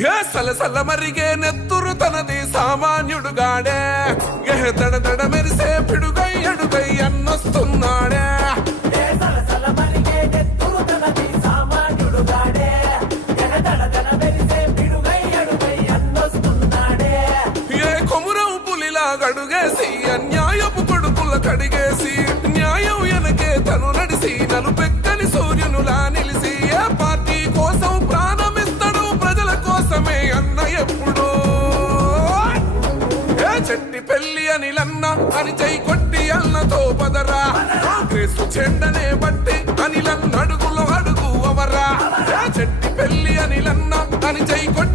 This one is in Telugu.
ఏ సలసల మరిగే నెత్తురు తనది సామాన్యుడుగాడే ఏ దడ దడ మెరిసే పిడుగై అడుగై అన్నొస్తున్నాడే ఏ కొమురం పులిలా గడుగేసి అన్యాయపు కొడుకుల కడిగేసి న్యాయం వెనకే తను నడిసి నలుపెక్కని సూర్యునులా నిలిసి ఏ పార్టీ కోసం ప్రాణమిస్తాడు ప్రజల కోసమే అన్న ఎప్పుడు ఏ చెట్టి పెళ్లి అనిలన్న అని చై కొట్టి అన్నతో పదరా కాంగ్రెస్ చెండనే బట్టి అనిలన్న అడుగులో అడుగు అవరా ఏ చెట్టి పెళ్లి అనిలన్న అని చై కొట్టి